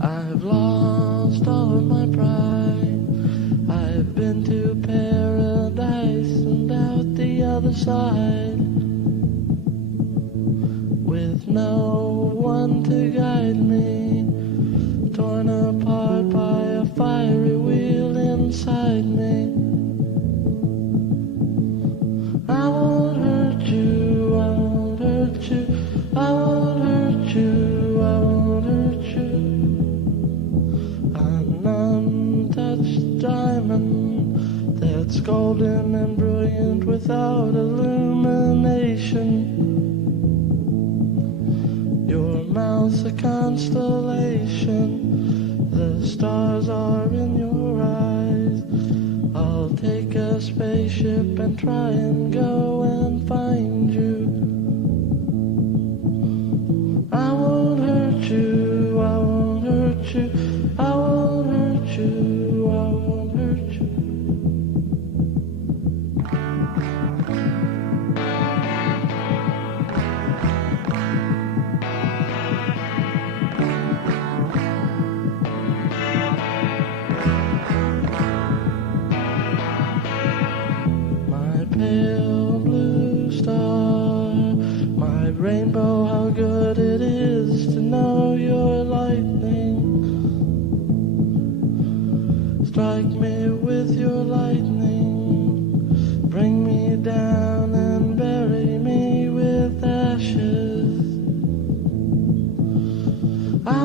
I've lost all of my pride. I've been to paradise and out the other side, with no one to guide me, torn apart by a fiery wheel inside me. I won't hurt you, I won't hurt you, I won't hurt you, I won't hurt you. An untouched diamond that's golden and brilliant without illumination. Your mouth's a constellation, the stars are in your eyes. I'll take a spaceship and try and go and find you. I won't hurt you, I won't hurt you, I won't hurt you, I won't hurt you. My pale blue star, my rainbow, how good it is to know you're lightning. Strike me with your lightning, bring me down and bury me with ashes. I